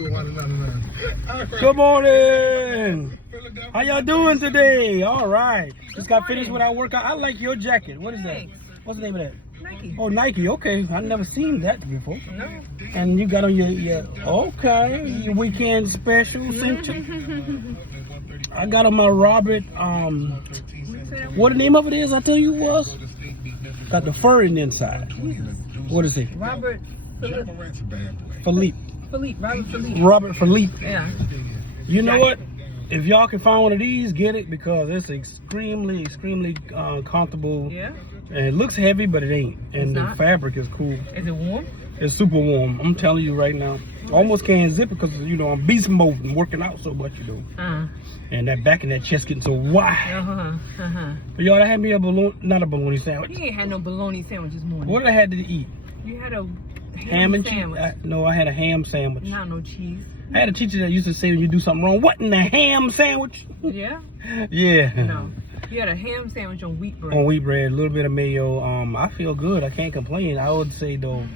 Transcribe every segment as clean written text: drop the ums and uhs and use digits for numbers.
Good morning. How y'all doing today? All right. Just got finished with our workout. I like your jacket. What is that? What's the name of that? Nike. Oh, Nike. Okay. I've never seen that before. No. And you got on your okay, your weekend special center. I got on my Robert, what the name of it is, I tell you was? Got the fur in the inside. What is it? Robert Philippe. Robert Philippe. Yeah. Yeah. You know what? If y'all can find one of these, get it, because it's extremely comfortable. Yeah. And it looks heavy, but it ain't. And the fabric is cool. Is it warm? It's super warm. I'm telling you right now. Almost can't zip it because, you know, I'm beast mode and working out so much, you know. And that back and that chest getting so wide. But y'all, I had me a bologna, not a bologna sandwich. You ain't had no bologna sandwich this morning. What did I had to eat? You had a ham and sandwich. cheese. No, I had a ham sandwich. Not no cheese. I had a teacher that used to say when you do something wrong, what in the ham sandwich? Yeah? Yeah. No. You had a ham sandwich on wheat bread. On wheat bread, a little bit of mayo. I feel good. I can't complain. I would say, though,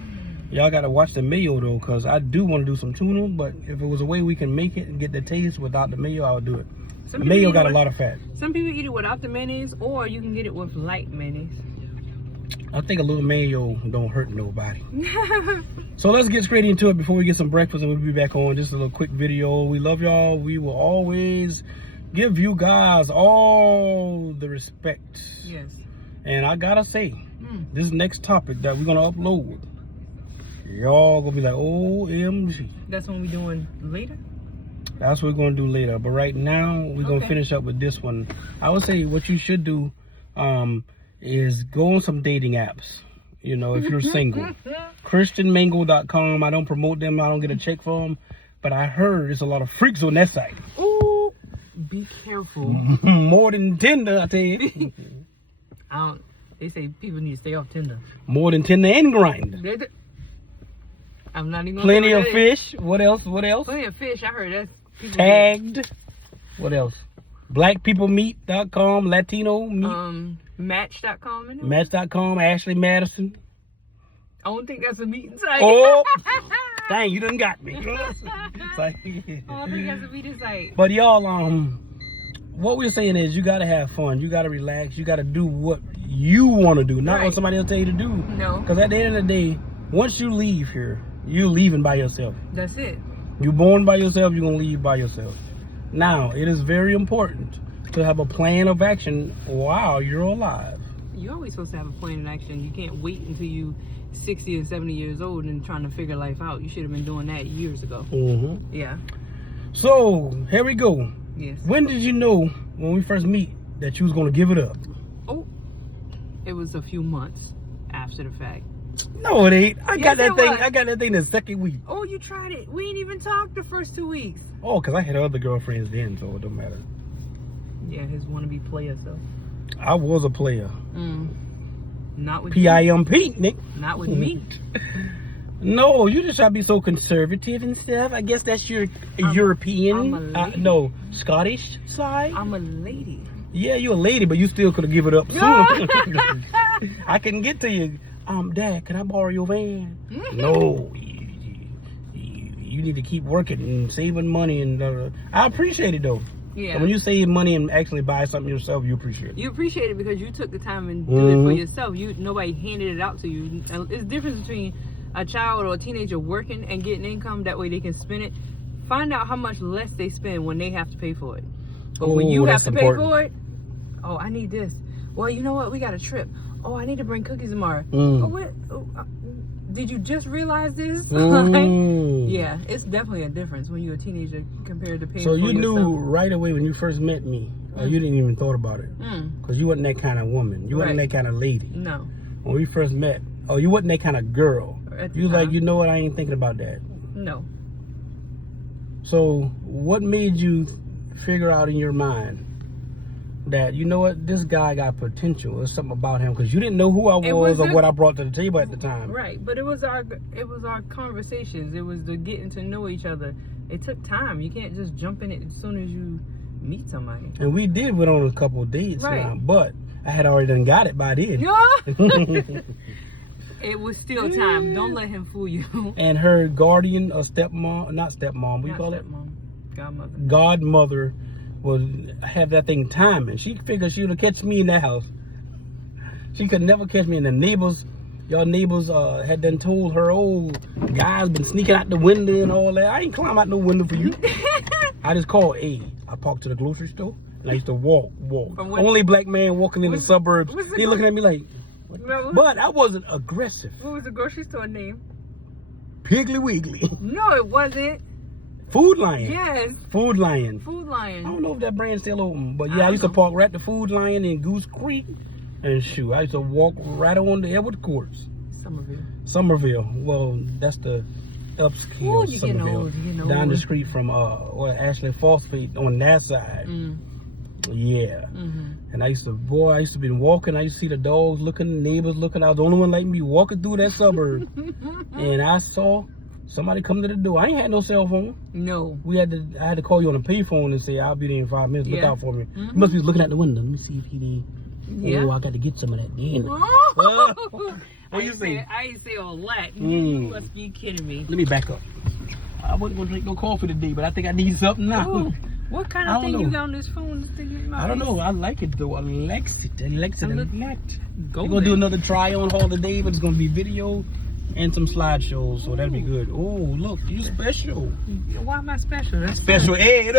y'all got to watch the mayo, though, because I do want to do some tuna, but if it was a way we can make it and get the taste without the mayo, I would do it. The mayo got a lot of fat. Some people eat it without the mayonnaise, or you can get it with light mayonnaise. I think a little mayo don't hurt nobody. So let's get straight into it before we get some breakfast, and we'll be back on. Just a little quick video. We love y'all. We will always give you guys all the respect. Yes. And I gotta say, this next topic that we're gonna upload, y'all gonna be like, OMG. That's when we doing later? That's what we're gonna do later. But right now, we're gonna finish up with this one. I would say what you should do is go on some dating apps. You know, if you're single. ChristianMingle.com. I don't promote them. I don't get a check for them. But I heard there's a lot of freaks on that site. Ooh, be careful. More than Tinder, I tell you. They say people need to stay off Tinder. More than Tinder and Grindr. I'm not even gonna Plenty of fish. What else? Plenty of fish. I heard that's people tagged. What else? BlackPeopleMeet.com. Latino meet. Match.com. Match.com. Ashley Madison. I don't think that's a meeting site. Oh, dang, you done got me. I don't think that's a meeting site. But y'all, what we're saying is you gotta have fun. You gotta relax. You gotta do what you want to do, not what somebody else tell you to do. No. Because at the end of the day, once you leave here, you're leaving by yourself. That's it. You're born by yourself. You're gonna leave by yourself. Now, it is very important to have a plan of action while you're alive. You're always supposed to have a plan of action. You can't wait until you 60 or 70 years old and trying to figure life out. You should have been doing that years ago. Yeah. So, here we go. Yes. When did you know, when we first meet, that you was going to give it up? Oh, it was a few months after the fact. No, it ain't. I got that thing. Was. I got that thing the second week. Oh, you tried it. We ain't even talked the first 2 weeks. Oh, because I had other girlfriends then, so it don't matter. Yeah, his wannabe player, so. I was a player. Not with P-I-M-P, Nick. Not with me. No, you just try to be so conservative and stuff. I guess that's your European, no, Scottish side. I'm a lady. Yeah, you're a lady, but you still could have given it up sooner. I can get to you. Dad, can I borrow your van? No. You need to keep working and saving money. And I appreciate it, though. Yeah. So when you save money and actually buy something yourself, you appreciate it. You appreciate it because you took the time and do it for yourself. Nobody handed it out to you. It's the difference between a child or a teenager working and getting income. That way they can spend it. Find out how much less they spend when they have to pay for it. But when you have to pay for it, oh, I need this. Well, you know what? We got a trip. Oh, I need to bring cookies tomorrow. Oh, what? Did you just realize this? Yeah, it's definitely a difference when you're a teenager compared to paying for yourself. So you knew right away when you first met me, or you didn't even thought about it, because you wasn't that kind of woman. You wasn't that kind of lady. No. When we first met, you wasn't that kind of girl. You was like, you know what? I ain't thinking about that. No. So what made you figure out in your mind that, you know what, this guy got potential? There's something about him, because you didn't know who I was or what I brought to the table at the time. Right, but it was our conversations. It was the getting to know each other. It took time. You can't just jump in it as soon as you meet somebody. And we went on a couple of dates, but I had already done got it by then. Yeah. It was still time. Don't let him fool you. And her guardian, or stepmom, not stepmom, what you call it? Godmother. Godmother would have that thing timing. She figured she would catch me in that house. She could never catch me. And the neighbors, y'all neighbors had done told her, oh, guys been sneaking out the window and all that. I ain't climb out no window for you. I just called I parked to the grocery store and I used to walk. Only black man walking in the suburbs. They looking at me like, but I wasn't aggressive. What was the grocery store name? Piggly Wiggly. No, it wasn't. Food Lion. Yes. Food Lion. Food Lion. I don't know if that brand's still open, but yeah, I used to park right at the Food Lion in Goose Creek. And shoot, I used to walk right on the Edward Courts. Somerville. Well, that's the upscale Somerville. Down the street from Ashley Phosphate on that side. Yeah. And I used to be walking. I used to see the dogs looking, the neighbors looking. I was the only one like me walking through that suburb. And I saw somebody come to the door. I ain't had no cell phone. No. I had to call you on a payphone and say, I'll be there in 5 minutes. Look out for me. You must be looking at the window. Let me see if he did. Yeah. Oh, I got to get some of that. What you say? I ain't say all that. You must be kidding me. Let me back up. I wasn't going to drink no coffee today, but I think I need something now. Ooh. What kind of thing you got on this phone? I don't know. I like it though. I like it a lot. We're Go going to do another try-on haul today, but it's going to be video and some slideshows, so that'll be good. Oh, look, you special. Why am I special? That's special ed.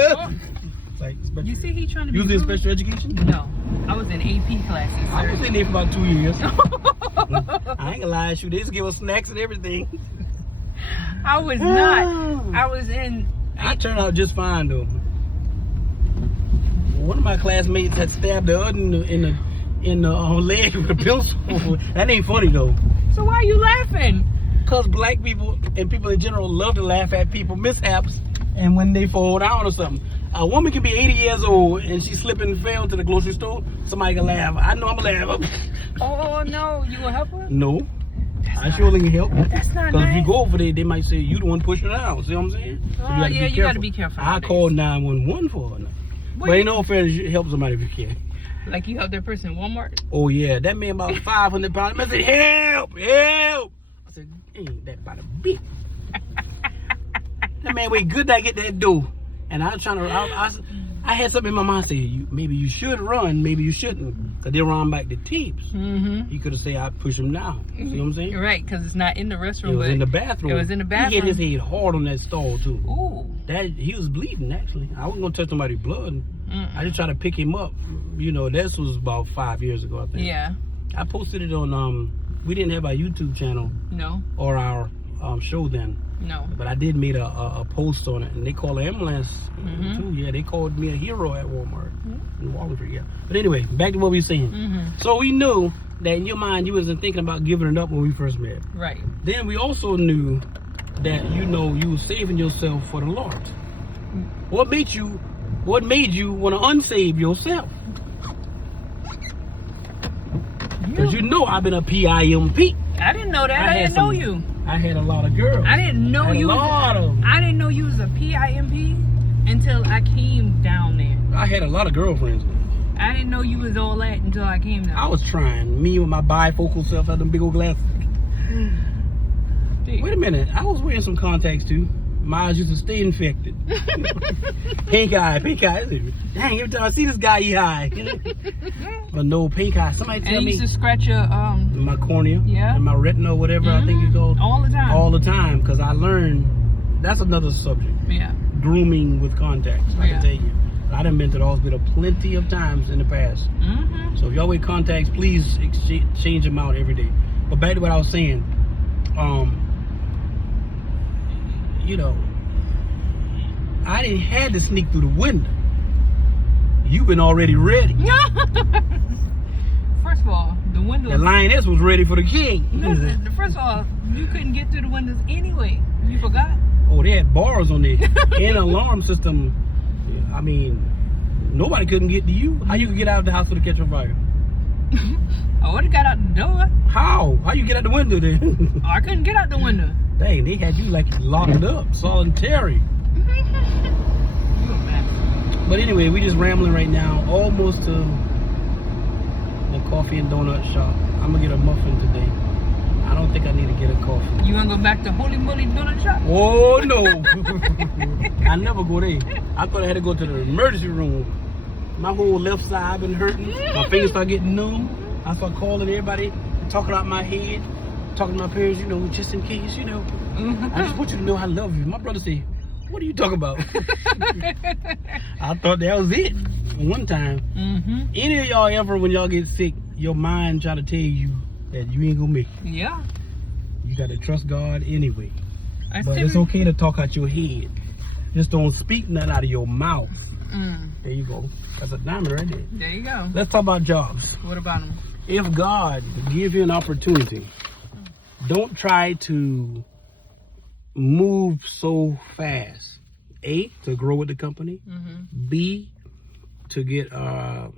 Like special. You see he trying to be You was in special education? No. I was in AP classes. I was in there for about 2 years. I ain't gonna lie, they just give us snacks and everything. I was not. I was in. I turned out just fine though. One of my classmates had stabbed the other in the leg with a pencil. That ain't funny though. So why are you laughing? Cause black people and people in general love to laugh at people mishaps and when they fall down or something. A woman can be 80 years old and she slipped and fell to the grocery store. Somebody can laugh. I know I'm gonna laugh. Oh no, you gonna help her? No, I surely can help. That's not Because nice. if you go over there, they might say you the one pushing her out. See what I'm saying? So you gotta be careful. I called 911 for her. But ain't no fair to help somebody if you can. Like you help that person in Walmart? Oh yeah, that man about 500 pounds. I said, help. I said, ain't that about a bit. That man wait good that I get that dough. And I was trying to, I had something in my mind say, maybe you should run, maybe you shouldn't. Because they run back the tapes. You could have said, I'd push him down. See what I'm saying? You're right, because it's not in the restroom. It was in the bathroom. It was in the bathroom. He hit his head hard on that stall, too. Ooh. He was bleeding, actually. I wasn't going to touch somebody's blood. I just tried to pick him up. You know, this was about 5 years ago, I think. Yeah. I posted it on, we didn't have our YouTube channel. No. Or our show then. No. But I did make a post on it, and they called an ambulance too. Yeah, they called me a hero at Walmart in Wallingford. Yeah. But anyway, back to what we were saying. So we knew that in your mind you wasn't thinking about giving it up when we first met. Right. Then we also knew that you were saving yourself for the Lord. What made you want to unsave yourself? Because I've been a PIMP. I didn't know that. I didn't know you. I had a lot of girls. I didn't know you. I didn't know you was a PIMP until I came down there. I had a lot of girlfriends. I didn't know you was all that until I came down. I was trying. Me with my bifocal self had them big old glasses. Wait a minute. I was wearing some contacts too. My eyes used to stay infected. Pink eye. Dang, every time I see this guy, he high. But no, pink eye. Somebody tell me. And you used to scratch your my cornea. Yeah. And my retina, whatever I think it's called. All the time. All the time, because I learned. That's another subject. Yeah. Grooming with contacts. I can tell you. I done been to the hospital plenty of times in the past. So if y'all wear contacts, please change them out every day. But back to what I was saying. I didn't have to sneak through the window. You've been already ready. First of all, the window. The lioness was ready for the king. Listen, first of all, you couldn't get through the windows anyway. You forgot? Oh, they had bars on there. And an alarm system. I mean, nobody couldn't get to you. How you could get out of the house to catch a fire? I would have got out the door. How? How you get out the window then? I couldn't get out the window. Dang, they had you like locked up, solitary. But anyway, we just rambling right now, almost to the coffee and donut shop. I'm gonna get a muffin today. I don't think I need to get a coffee. You want to go back to Holy Moly Donut Shop? Oh, no. I never go there. I thought I had to go to the emergency room. My whole left side been hurting. My fingers start getting numb. I start calling everybody, talking out my head, talking to my parents, you know, just in case, you know. I just want you to know I love you. My brother said, what are you talking about? I thought that was it. One time. Any of y'all ever, when y'all get sick, your mind try to tell you that you ain't gonna make it? Yeah. You gotta trust God anyway. That's But it's okay to talk out your head. Just don't speak nothing out of your mouth. There you go. That's a diamond right there. There you go. Let's talk about jobs. What about them? If God gives you an opportunity, don't try to move so fast. A, to grow with the company. B, to get a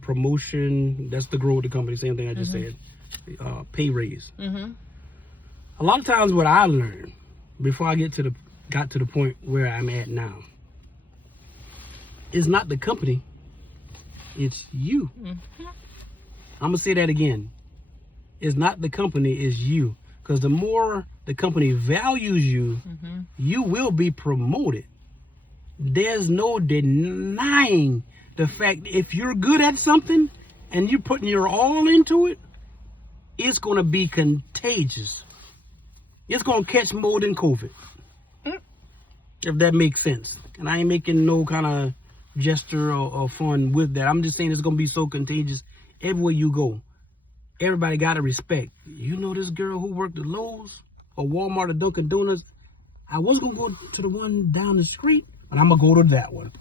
promotion. That's to grow with the company. Same thing I just said. Pay raise. A lot of times what I learned before I got to the point where I'm at now, it's not the company, it's you. I'm gonna say that again. It's not the company, it's you. Because the more the company values you, you will be promoted. There's no denying the fact if you're good at something and you're putting your all into it, it's gonna be contagious. It's gonna catch more than COVID. If that makes sense. And I ain't making no kind of gesture or fun with that. I'm just saying it's gonna be so contagious everywhere you go. Everybody gotta respect. You know this girl who worked at Lowe's or Walmart or Dunkin' Donuts? I was gonna go to the one down the street, but I'm gonna go to that one.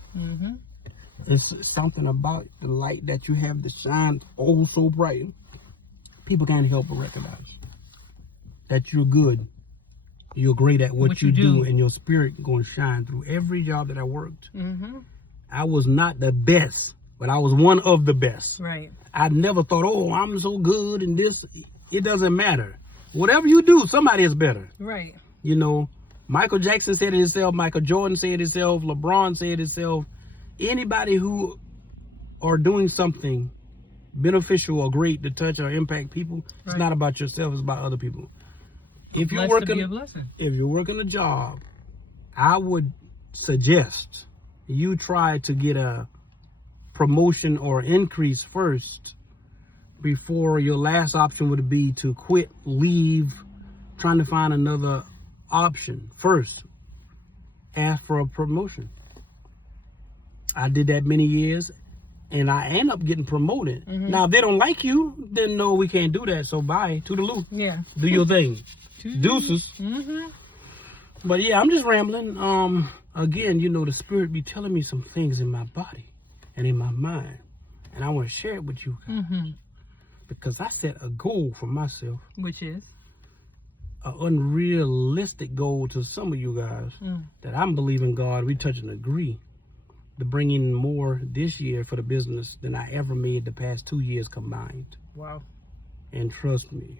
It's something about the light that you have that shines oh so bright. People can't help but recognize that you're good. You're great at what you do, and your spirit gonna shine through every job that I worked. I was not the best, but I was one of the best. Right. I never thought, oh, I'm so good in this. It doesn't matter. Whatever you do, somebody is better. Right. You know, Michael Jackson said it himself. Michael Jordan said it himself. LeBron said it himself. Anybody who are doing something beneficial or great to touch or impact people, it's not about yourself, it's about other people. If you're working a job, I would suggest you try to get a promotion or increase first before your last option would be to quit, leave, trying to find another option. First, ask for a promotion. I did that many years and I end up getting promoted. Now, if they don't like you, then no, we can't do that. So bye, toodaloo. Yeah. Do your thing. Deuces. But yeah, I'm just rambling. Again, you know, the spirit be telling me some things in my body and in my mind, and I want to share it with you guys because I set a goal for myself, which is an unrealistic goal to some of you guys that I'm believing God. We touch and agree to bring in more this year for the business than I ever made the past 2 years combined. Wow. And trust me,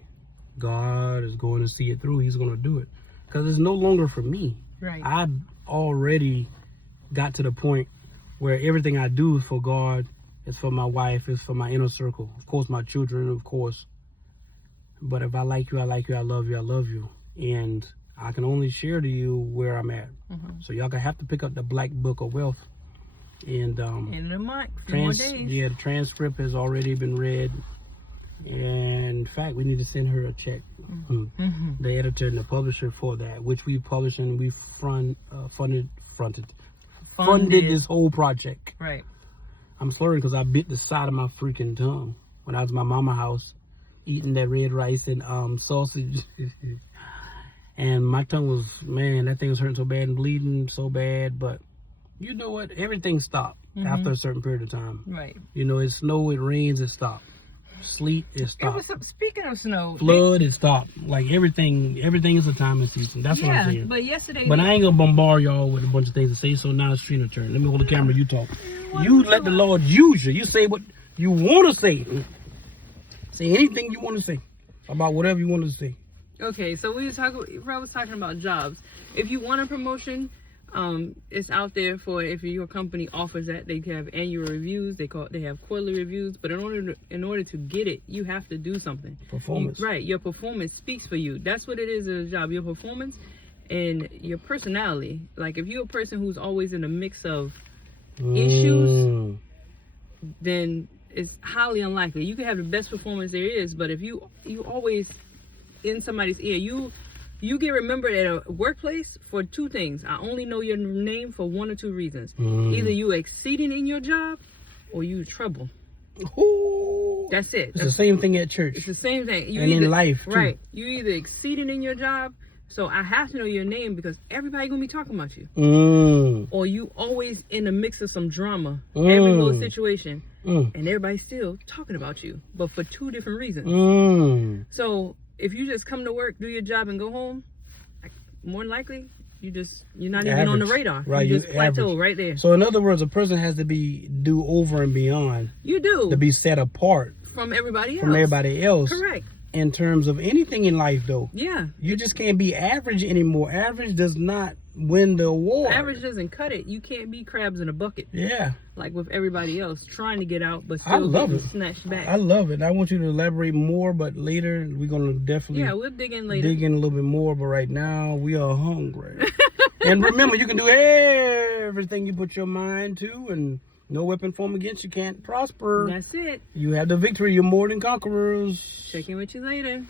God is going to see it through. He's going to do it because it's no longer for me. Right. I already got to the point where everything I do is for God. It's for my wife. It's for my inner circle. Of course, my children, of course. But if I like you, I like you. I love you, I love you. And I can only share to you where I'm at. So y'all gonna have to pick up the Black Book of Wealth. And in a month, few more days. Yeah, the transcript has already been read. And in fact, we need to send her a check. The editor and the publisher for that, which we published and we funded this whole project. Right. I'm slurring because I bit the side of my freaking tongue when I was at my mama's house eating that red rice and sausage. And my tongue was, man, that thing was hurting so bad and bleeding so bad. But you know what? Everything stopped after a certain period of time. Right. You know, it snowed, it rains, it stopped. Sleet, it stopped. Speaking of snow, flood, it stopped. Like everything is a time and season. That's what I'm saying. But yesterday. But I ain't gonna bombard y'all with a bunch of things to say. So now it's Trina's turn. Let me hold the camera. You talk. You let the Lord use you. You say what you want to say. Say anything you want to say about whatever you want to say. Okay, so I was talking about jobs. If you want a promotion, It's out there for if your company offers that. They have annual reviews. They have quarterly reviews. But in order to get it, you have to do something. Performance. Right. Your performance speaks for you. That's what it is in a job. Your performance and your personality. Like if you're a person who's always in a mix of issues, then it's highly unlikely. You can have the best performance there is, but if you always in somebody's ear, you get remembered at a workplace for two things. I only know your name for one or two reasons. Either you exceeding in your job or you trouble. Ooh. That's it. It's the same thing at church. It's the same thing. In life, too. Right. You either exceeding in your job, so I have to know your name because everybody gonna be talking about you. Or you always in the mix of some drama, every little situation, and everybody's still talking about you, but for two different reasons. So if you just come to work, do your job, and go home, more than likely you're not even on the radar. Right, you just plateau right there. So in other words, a person has to do over and beyond. You do to be set apart from everybody else. From everybody else. Correct. In terms of anything in life, though. Yeah. You just can't be average anymore. Average does not win the award. Average doesn't cut it. You can't be crabs in a bucket. Yeah. Like with everybody else, trying to get out, but still getting snatched back. I love it. I want you to elaborate more, but later we're going to definitely... Yeah, we'll dig in later. Dig in a little bit more, but right now we are hungry. And remember, you can do everything you put your mind to, and no weapon formed against you can't prosper. That's it. You have the victory. You're more than conquerors. Check in with you later.